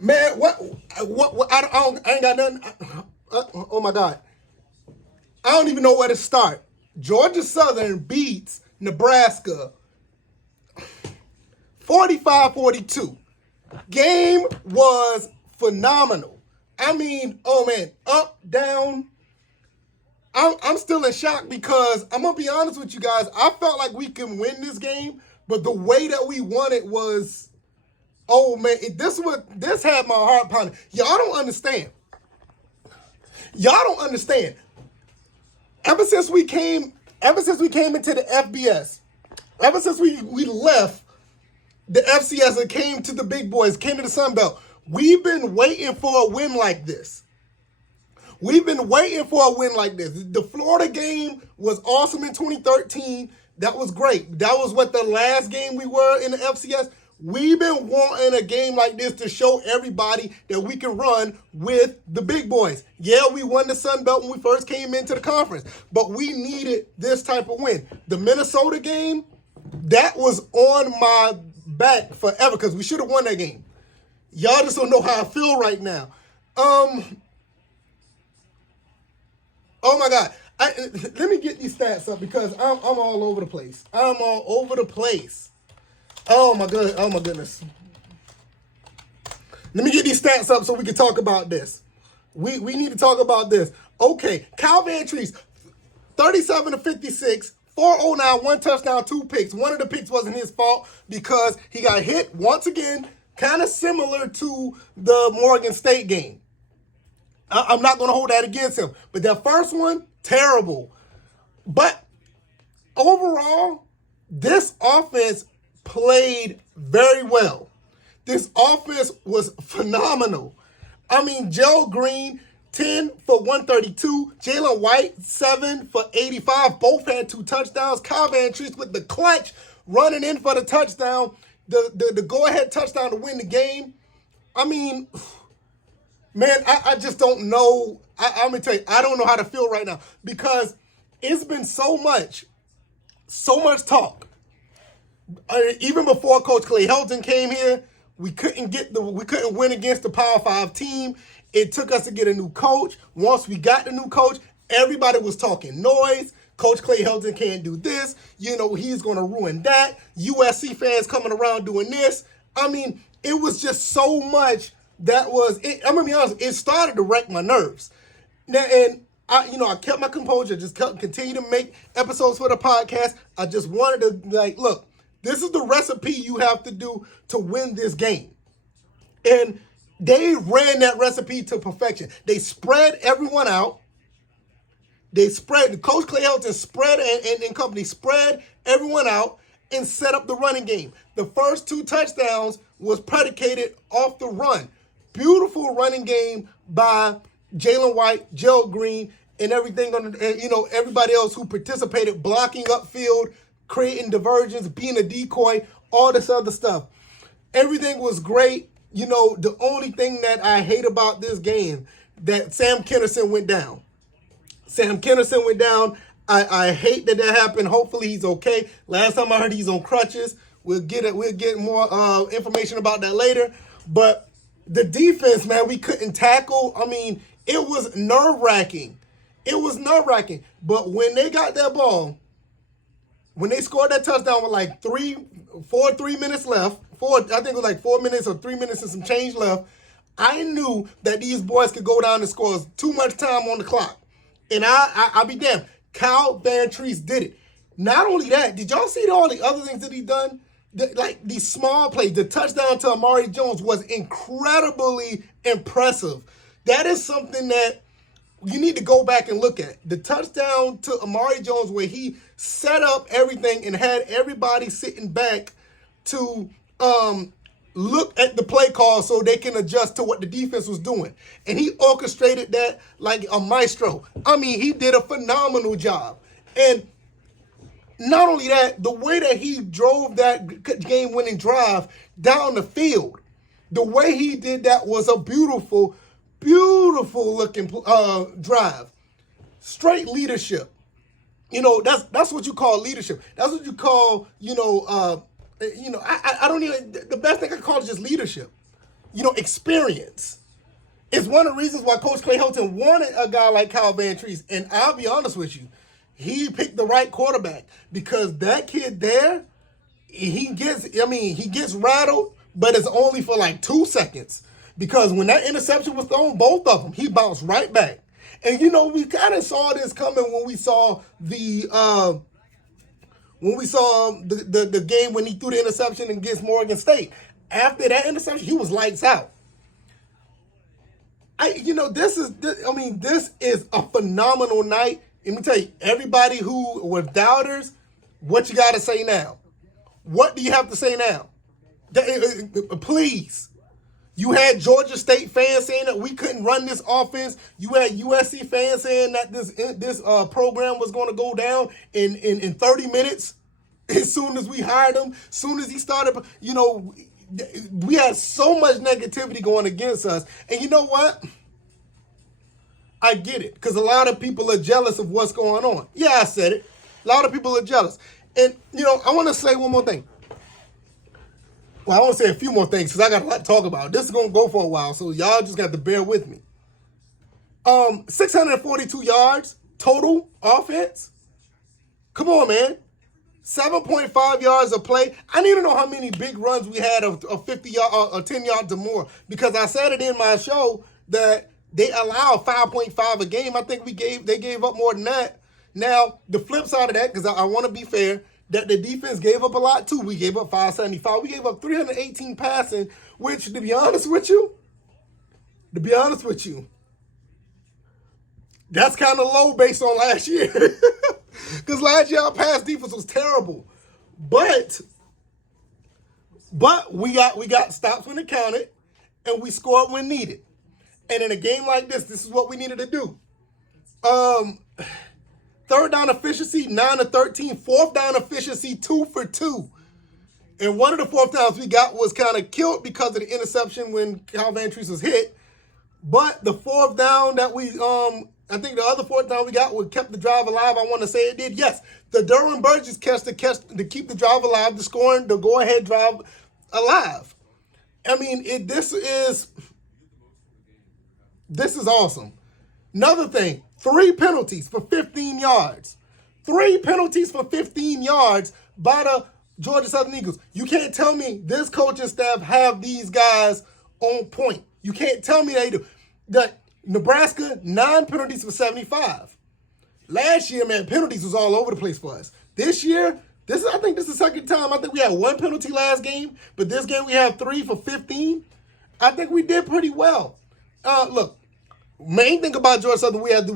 Man, what I ain't got nothing. Oh my God. I don't even know where to start. Georgia Southern beats Nebraska 45-42. Game was phenomenal. I mean, oh man, up, down. I'm still in shock because I'm going to be honest with you guys. I felt like we can win this game, but the way that we won it was, oh man, this had my heart pounding. Y'all don't understand. Y'all don't understand. Ever since we came into the FBS, ever since we left the FCS and came to the big boys, came to the Sun Belt, we've been waiting for a win like this. We've been waiting for a win like this. The Florida game was awesome in 2013. That was great. That was what the last game we were in the FCS. We've been wanting a game like this to show everybody that we can run with the big boys. Yeah, we won the Sun Belt when we first came into the conference, but we needed this type of win. The Minnesota game, that was on my back forever because we should have won that game. Y'all just don't know how I feel right now. Oh my God. Let me get these stats up because I'm all over the place. I'm all over the place. Oh my goodness. Let me get these stats up so we can talk about this. We need to talk about this. Okay, Kyle Van Treese, 37-56, 409, one touchdown, two picks. One of the picks wasn't his fault because he got hit once again, kind of similar to the Morgan State game. I'm not going to hold that against him. But that first one, terrible. But overall, this offense played very well. This offense was phenomenal. I mean, Joe Green, 10 for 132. Jalen White, 7 for 85. Both had 2 touchdowns. Kyle Van Treese with the clutch, running in for the touchdown. The go-ahead touchdown to win the game. I mean, man, I just don't know. I'm going to tell you, I don't know how to feel right now because it's been so much talk. Even before Coach Clay Helton came here, we couldn't win against the Power 5 team. It took us to get a new coach. Once we got the new coach, everybody was talking noise. Coach Clay Helton can't do this. You know, he's going to ruin that. USC fans coming around doing this. I mean, it was just so much that was, I'm going to be honest, it started to wreck my nerves. Now, and I kept my composure, just continue to make episodes for the podcast. I just wanted to, look, this is the recipe you have to do to win this game. And they ran that recipe to perfection. They spread everyone out. Coach Clay Helton spread and company spread everyone out and set up the running game. The first 2 touchdowns was predicated off the run. Beautiful running game by Jalen White, Joe Green, and everything everybody else who participated, blocking upfield, creating diversions, being a decoy, all this other stuff. Everything was great. The only thing that I hate about this game, that Sam Kinnerson went down. Sam Kinnerson went down. I hate that happened. Hopefully he's okay. Last time I heard he's on crutches. We'll get more information about that later. But the defense, man, we couldn't tackle. I mean, it was nerve-wracking. But when they got that ball, when they scored that touchdown with 3 minutes left, I think it was 4 minutes or 3 minutes and some change left, I knew that these boys could go down and score too much time on the clock. And I'll be damned. Kyle Van Treese did it. Not only that, did y'all see all the other things that he done? These small plays, the touchdown to Amari Jones was incredibly impressive. That is something that you need to go back and look at. The touchdown to Amari Jones where he set up everything and had everybody sitting back to look at the play call so they can adjust to what the defense was doing. And he orchestrated that like a maestro. I mean, he did a phenomenal job. And not only that, the way that he drove that game-winning drive down the field, the way he did that was a beautiful, beautiful looking drive. Straight leadership. That's what you call leadership. That's what you call, I don't even, the best thing I call it is just leadership. experience. It's one of the reasons why Coach Clay Helton wanted a guy like Kyle Van Treese. And I'll be honest with you, he picked the right quarterback because that kid there, he gets rattled, but it's only for like 2 seconds. Because when that interception was thrown, both of them, he bounced right back. And we kind of saw this coming when we saw the game when he threw the interception against Morgan State. After that interception, he was lights out. This is a phenomenal night. Let me tell you, everybody who was doubters, what you got to say now? What do you have to say now? Please. You had Georgia State fans saying that we couldn't run this offense. You had USC fans saying that this program was going to go down in 30 minutes as soon as we hired him, as soon as he started. We had so much negativity going against us. And you know what? I get it, because a lot of people are jealous of what's going on. Yeah, I said it. A lot of people are jealous. And, I want to say one more thing. Well, I want to say a few more things because I got a lot to talk about. This is going to go for a while, so y'all just got to bear with me. 642 yards total offense. Come on, man. 7.5 yards of play. I need to know how many big runs we had of 50 yards or 10 yards or more, because I said it in my show that they allow 5.5 a game. I think they gave up more than that. Now, the flip side of that, because I want to be fair, that the defense gave up a lot too. We gave up 575. We gave up 318 passing, which, to be honest with you, that's kind of low based on last year. Because last year our pass defense was terrible. But we got stops when it counted, and we scored when needed. And in a game like this is what we needed to do. Third down efficiency, 9 of 13. Fourth down efficiency, 2 for 2. And one of the fourth downs we got was kind of killed because of the interception when Kyle Van Treese was hit. But the fourth down that I think the other fourth down we got kept the drive alive. I want to say it did. Yes, the Derwin Burgess catch to keep the drive alive, the go-ahead drive alive. I mean, this is awesome. Another thing, 3 penalties for 15 yards. 3 penalties for 15 yards by the Georgia Southern Eagles. You can't tell me this coaching staff have these guys on point. You can't tell me they do. Nebraska, 9 penalties for 75. Last year, man, penalties was all over the place for us. This year, I think this is the second time. I think we had 1 penalty last game, but this game we have 3 for 15. I think we did pretty well. Look, main thing about Georgia Southern, we have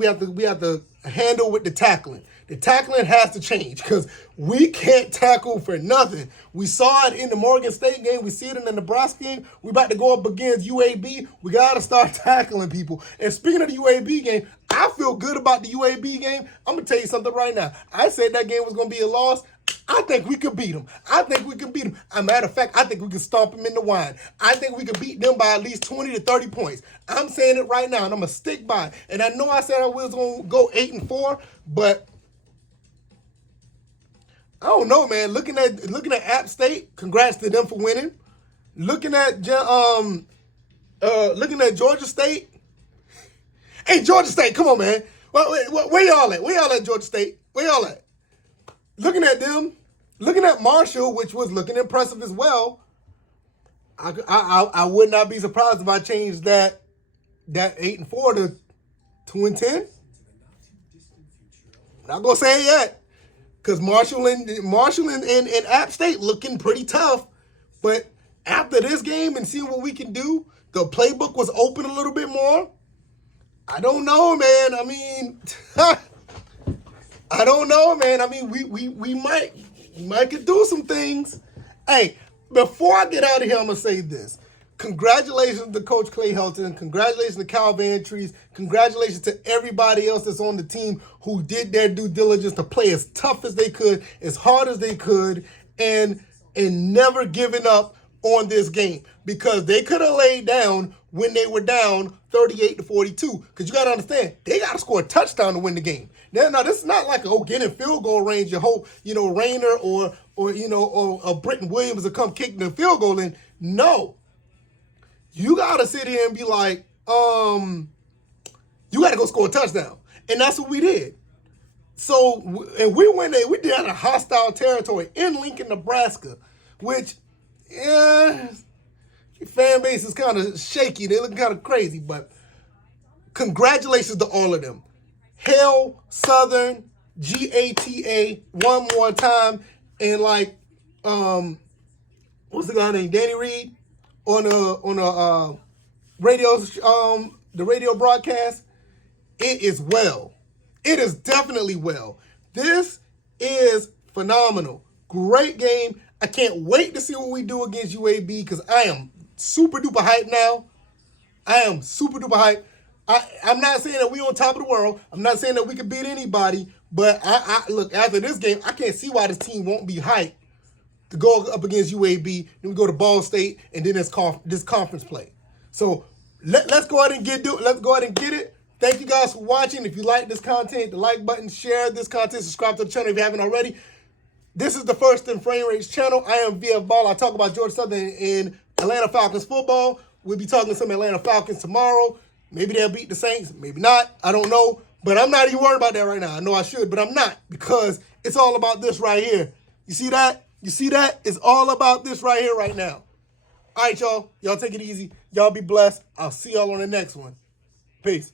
to handle with the tackling. The tackling has to change because we can't tackle for nothing. We saw it in the Morgan State game. We see it in the Nebraska game. We're about to go up against UAB. We got to start tackling people. And speaking of the UAB game, I feel good about the UAB game. I'm going to tell you something right now. I said that game was going to be a loss. I think we could beat them. As a matter of fact, I think we can stomp them in the wine. I think we could beat them by at least 20 to 30 points. I'm saying it right now, and I'm going to stick by it. And I know I said I was going to go 8-4, but I don't know, man. Looking at App State, congrats to them for winning. Looking at Georgia State. Hey, Georgia State, come on, man. Where y'all at? Where y'all at, Georgia State? Where y'all at? Looking at them, looking at Marshall, which was looking impressive as well. I would not be surprised if I changed that 8-4 to 2-10. Not gonna say it yet. Because Marshall and App State looking pretty tough. But after this game and seeing what we can do, the playbook was open a little bit more. I don't know, man. I mean, I don't know, man. I mean, we might could do some things. Hey, before I get out of here, I'm going to say this. Congratulations to Coach Clay Helton. Congratulations to Kyle Van Treese. Congratulations to everybody else that's on the team who did their due diligence to play as tough as they could, as hard as they could, and never giving up on this game. Because they could have laid down when they were down 38-42. Because you got to understand, they got to score a touchdown to win the game. Now, this is not like, get in field goal range. You hope, Rayner or Britton Williams will come kicking the field goal in. No. you got to sit here and be like, you got to go score a touchdown. And that's what we did. So, and we went there, we did that in hostile territory in Lincoln, Nebraska, which, yeah, fan base is kind of shaky. They look kind of crazy, but congratulations to all of them. Hail Southern, GATA, one more time. And like, what's the guy named? Danny Reed on a radio, the radio broadcast. It is well. It is definitely well. This is phenomenal. Great game. I can't wait to see what we do against UAB because I am super duper hyped now. I am super duper hyped. I'm not saying that we on top of the world. I'm not saying that we can beat anybody. But I look, after this game, I can't see why this team won't be hyped to go up against UAB. Then we go to Ball State, and then this conference play. So let's go ahead and let's go ahead and get it. Thank you guys for watching. If you like this content, the like button, share this content, subscribe to the channel if you haven't already. This is the First and Frame Rates channel. I am VF Ball. I talk about Georgia Southern and Atlanta Falcons football. We'll be talking to some Atlanta Falcons tomorrow. Maybe they'll beat the Saints. Maybe not. I don't know. But I'm not even worried about that right now. I know I should, but I'm not because it's all about this right here. You see that? You see that? It's all about this right here right now. All right, y'all. Y'all take it easy. Y'all be blessed. I'll see y'all on the next one. Peace.